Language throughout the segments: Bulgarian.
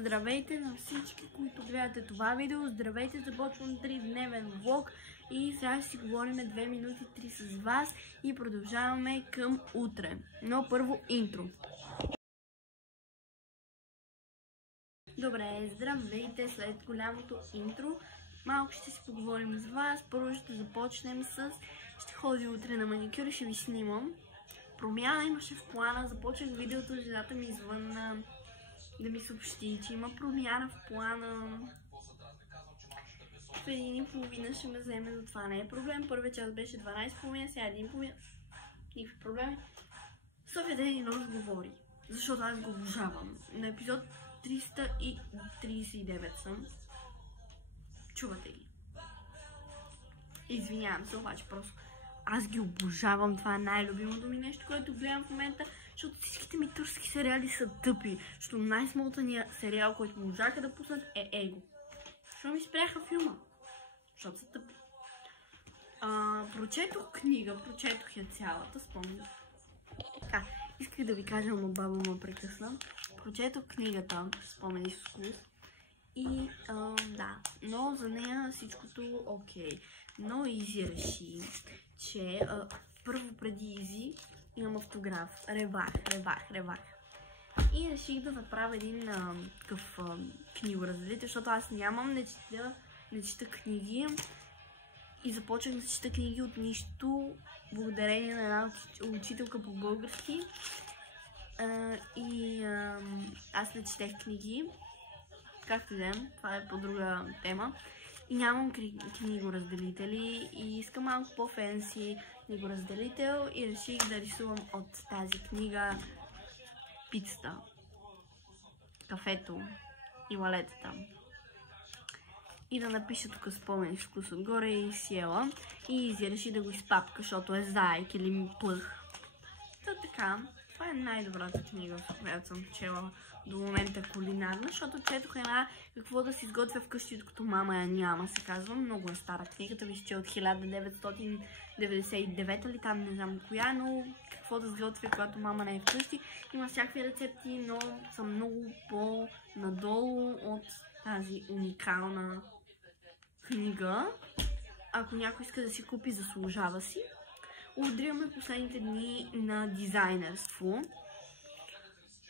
Здравейте на всички, които гледате това видео. Здравейте, започвам 3-дневен влог и сега ще си говорим 2 минути 3 с вас и продължаваме към утре. Но първо интро. Добре, здравейте след голямото интро. Малко ще си поговорим с вас. Първо ще започнем с... Ще ходя утре на маникюр и ще ви снимам. Промяна имаше в плана. Започнах видеото, жената ми извънна да ми съобщи, че има промяна в плана. В 1:30 ще ме вземе, но това не е проблем. Първият час беше 12:30, сега 1:30. Никакви проблеми. София ден и нощ говори, защото аз го обожавам. На епизод 339 съм. Чувате ги. Извинявам се, обаче просто аз ги обожавам. Това е най-любимото ми нещо, което гледам в момента, защото всичките ми турски сериали са тъпи. Защото най-смотаният сериал, който можаха да пуснат, е Его. Защо ми спряха филма? Защото са тъпи. Прочетох книга, прочетох я цялата, спомням. Така, исках да ви кажа, но баба ме прекъсна. Прочетох книгата, спомени с вкус. И да, но за нея всичкото окей. Но Изи реши, че първо преди Изи имам автограф. Ревах. И реших да направя един такъв книгоразделител, защото аз нямам, не чета книги. И започнах да чета книги от нищо, благодарение на една учителка по български. Аз не четех книги. Както ден, това е по друга тема. И нямам книгоразделители и искам малко по-фенси книгоразделител и реших да рисувам от тази книга пицата, кафето и лалетата. И да напиша тук спомени с вкус отгоре и сиела. И Изи реши да го изпапка, защото е заек или ми плъх. Така, това е най-добрата книга, която съм чела до момента кулинарна, защото четох една какво да си изготвя вкъщи, докато мама я няма, се казва. Много е стара книгата, вижте от 1999 или там не знам коя, но какво да сготвя, когато мама не е вкъщи. Има всякакви рецепти, но са много по-надолу от тази уникална книга. Ако някой иска да си купи, заслужава си. Удряме последните дни на дизайнерство.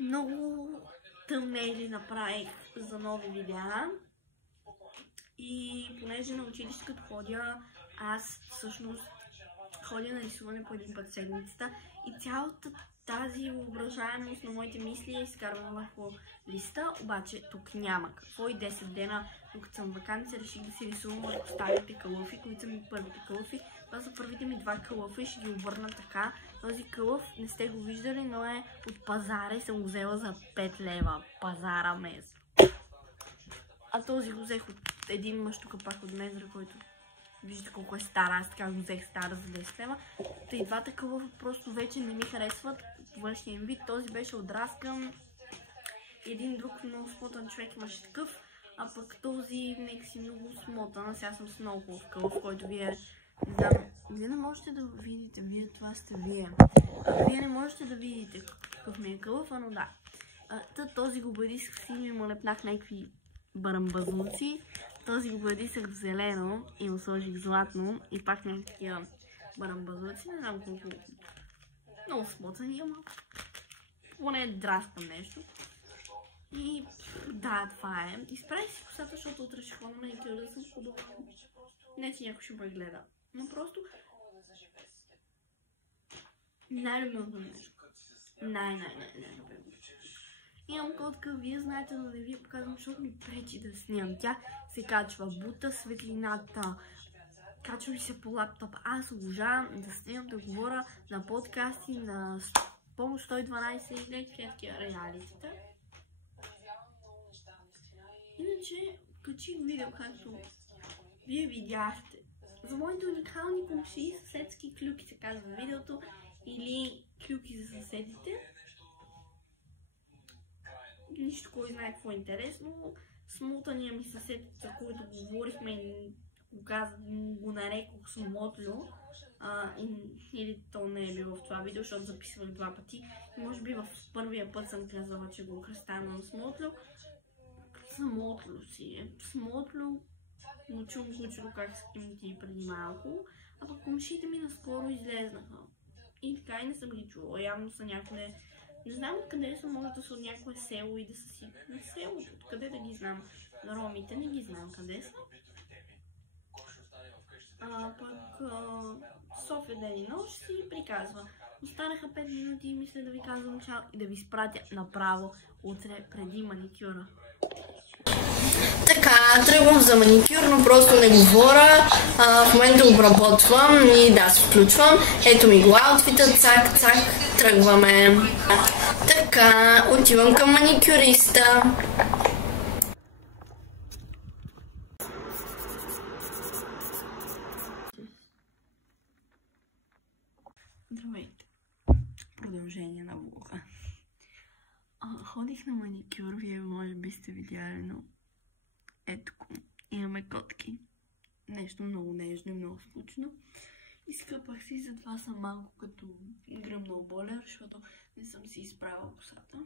Много тъмнели направих за нови видеа. И понеже на училище като ходя, аз всъщност ходя на рисуване по един път седмицата. И цялата тази въображаемост на моите мисли изкарвам върху листа, обаче тук няма. Какво и 10 дена, докато съм в ваканция, реших да си рисувам върху старите кълъфи, които са ми първите кълъфи. Това са първите ми 2 кълъфа и ще ги обърна така. Този кълъф не сте го виждали, но е от пазара и съм го взела за 5 лева. Пазара Мезра. А този го взех от един мъщукапак от Мезра, който виждате колко е стара. Аз така го взех стара за 10 лева. И двата кълъфа просто вече не ми харесват външния им вид. Този беше отраскан. Един друг много смотан човек имаше такъв. А пък този нека си много смотан. Сега съм с много хубав кълъф, който вие... Вие не можете да видите, вие това сте вие. Вие не можете да видите какъв ми е кълъф, но да. Този го бъдисах си и му лепнах някакви барамбазуци. Този го бъдисах в зелено и му сложих златно и пак някакви барамбазуци. Не знам колко много смотани, ама поне драскам нещо. И да, това е. Изправих си косата, защото утре ще ходя на маникюр да съм подобна. Не, че някой ще ме гледа. Но просто най-любимото нещо. Най-любимото. Имам котка, вие знаете, но не ви я показвам, защото ми пречи да снимам. Тя се качва, бута светлината, качва ми се по лаптоп. Аз обожавам да снимам, да говоря на подкасти, на помощ 112 и някакви такива реалитета. Иначе, качих видео, както вие видяхте. За моите уникални комшии, съседски клюки се казва видеото, или клюки за съседите. Нищо, кой знае какво е интересно. Смотания ми съсед, за който говорихме и го нарекох смотлю. Или то не е било в това видео, защото записвах 2 пъти. И може би в първия път съм казала, че го кръстявам смотлю. смотлю си е. Смотлю, учим кучето как се кимти преди малко, а пък комшите ми наскоро излезнаха. И така и не съм ги чула. Явно са някъде... Не знам откъде са, може да са от някое село и да са си на селото. Откъде да ги знам? Ромите не ги знам къде са. Пък София ден и нощ си приказва. Останаха 5 минути и мисля да ви казвам чао и да ви спратя направо утре преди маникюра. Така, тръгвам за маникюр, но просто не говоря. В момента обработвам и да, се включвам. Ето ми го аутфита, цак, цак, тръгваме. Така, отивам към маникюриста. Здравейте! Продължение на влога. Ходих на маникюр, вие може би сте видяли, но ето имаме котки. Нещо много нежно и много скучно. Изкъпах си, затова съм малко като гръмнал болер, защото не съм си изправила косата.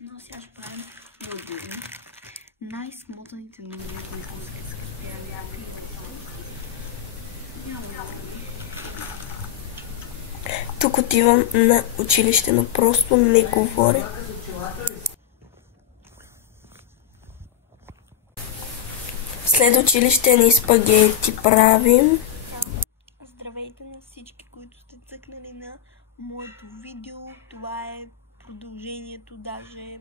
Но сега ще правим нудли. Най-смотаните нудли, които се скъпя някакви Тук отивам на училище, но просто не говоря. След училище ни спагети правим. Здравейте на всички, които сте цъкнали на моето видео. Това е продължението даже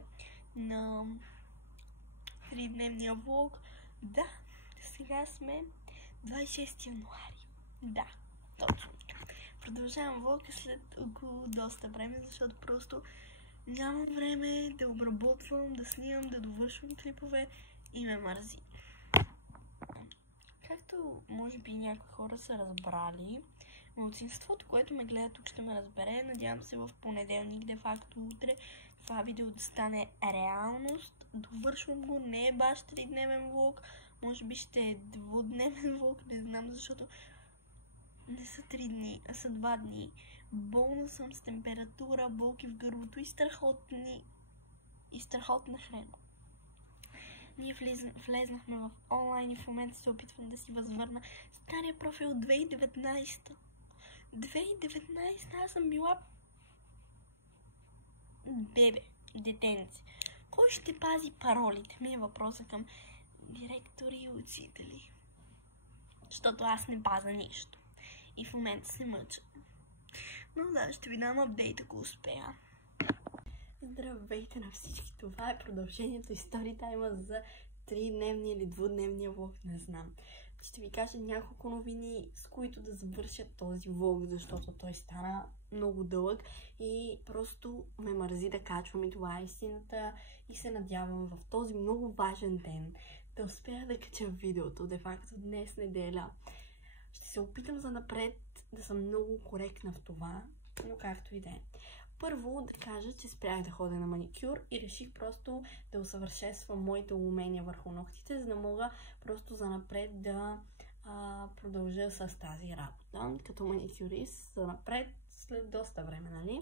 на 3-дневния влог. Да, сега сме 26 януари. Да, точно така. Продължавам влога след около доста време, защото просто нямам време да обработвам, да снимам, да довършвам клипове и ме мързи. Както може би някои хора са разбрали, малцинството, което ме гледа тук, ще ме разбере. Надявам се в понеделник, де факто утре, това видео да стане реалност. Довършвам го, не е баш 3-дневен влог, може би ще е 2-дневен влог, не знам, защото не са 3 дни, а са 2 дни. Болна съм с температура, болки в гърлото и страхотна хрена. Ние влезнахме в онлайн и в момента се опитвам да си възвърна стария профил 2019. 2019 аз съм била бебе, детенце. Кой ще пази паролите? Ми е въпроса към директори и учители. Защото аз не паза нищо. И в момента се мъча. Но да, ще ви дам апдейт, ако успея. Здравейте на всички! Това е продължението и сторитайма за 3-дневния или 2-дневния влог, не знам. Ще ви кажа няколко новини, с които да завърша този влог, защото той стана много дълъг и просто ме мързи да качвам и това е истината и се надявам в този много важен ден да успея да кача видеото, де факто днес неделя. Ще се опитам за напред да съм много коректна в това, но както и да е. Първо да кажа, че спрях да ходя на маникюр и реших просто да усъвършенствам моите умения върху ногтите, за да мога просто занапред да продължа с тази работа като маникюрист занапред след доста време, нали?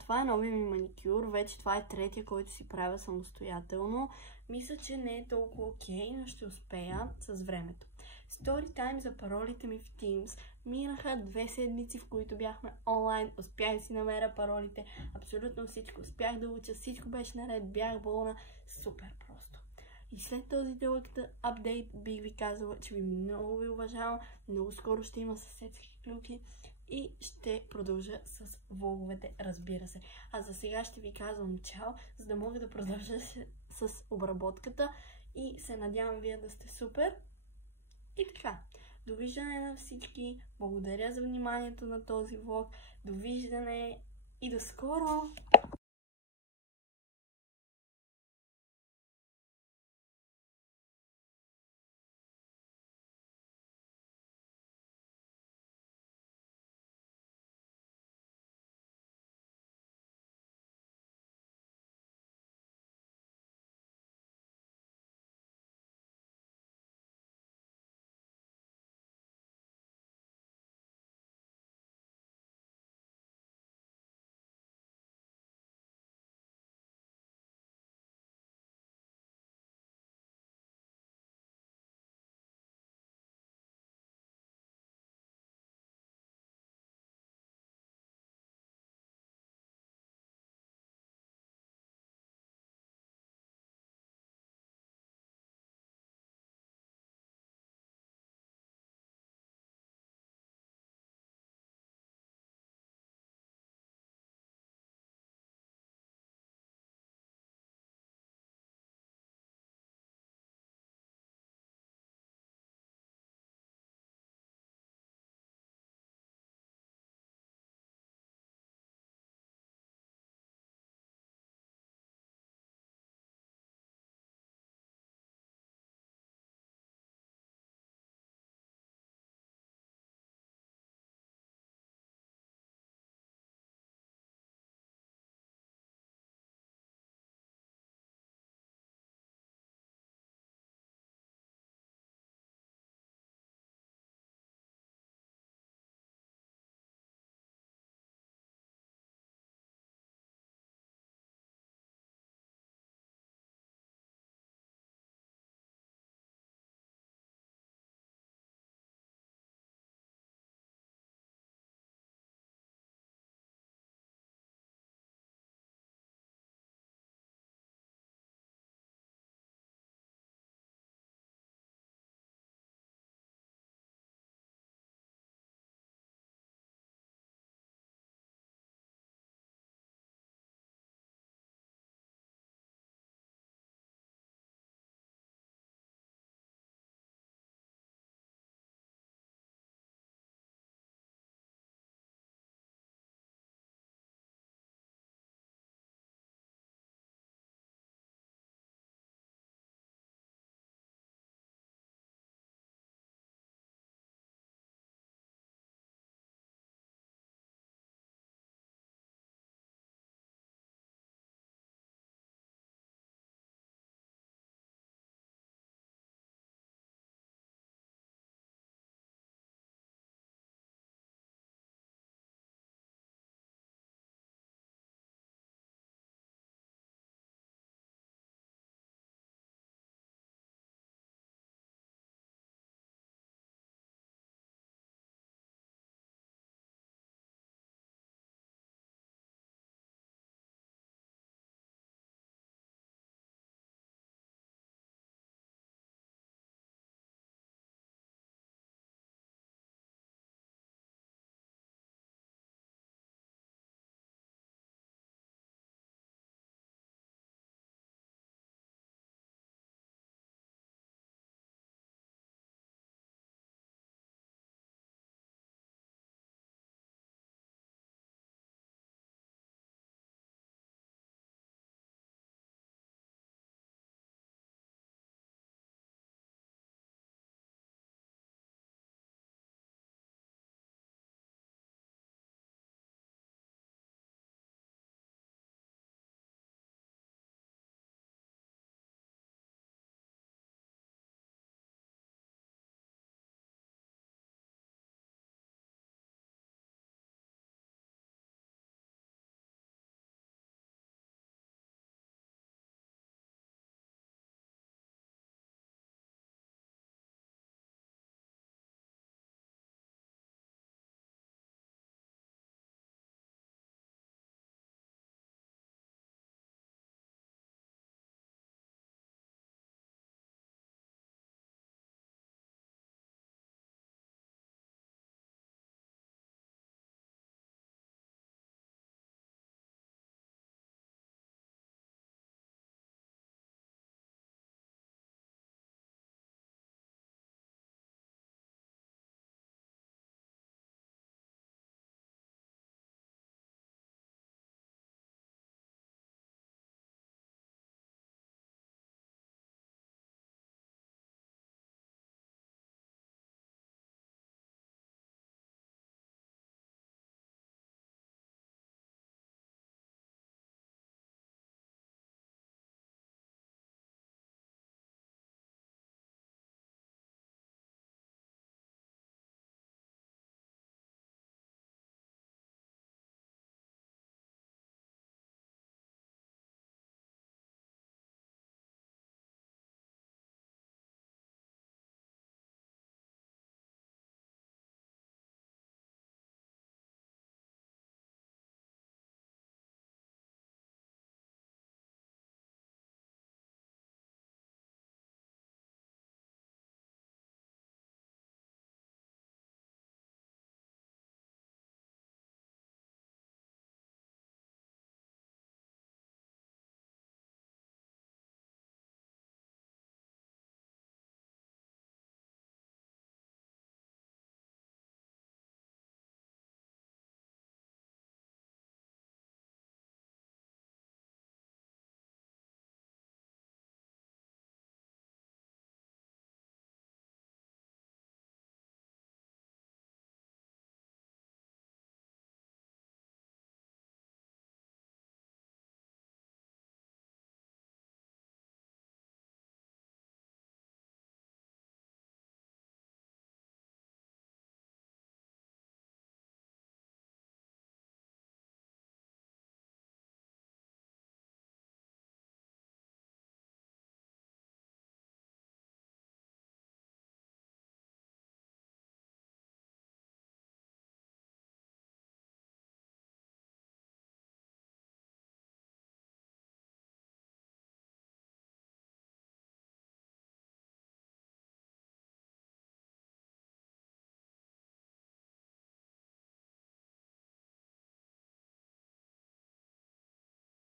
Това е новия ми маникюр, вече това е третия, който си правя самостоятелно. Мисля, че не е толкова окей, но ще успея с времето. Storytime за паролите ми в Teams. Минаха 2 седмици, в които бяхме онлайн, успях да си намеря паролите, абсолютно всичко, успях да уча, всичко беше наред, бях болна, супер просто. И след този дълъг апдейт бих ви казала, че много ви уважавам, много скоро ще има съседски клюки и ще продължа с влоговете, разбира се. А за сега ще ви казвам чао, за да мога да продължа с обработката и се надявам вие да сте супер. И така, довиждане на всички, благодаря за вниманието на този влог, довиждане и до скоро!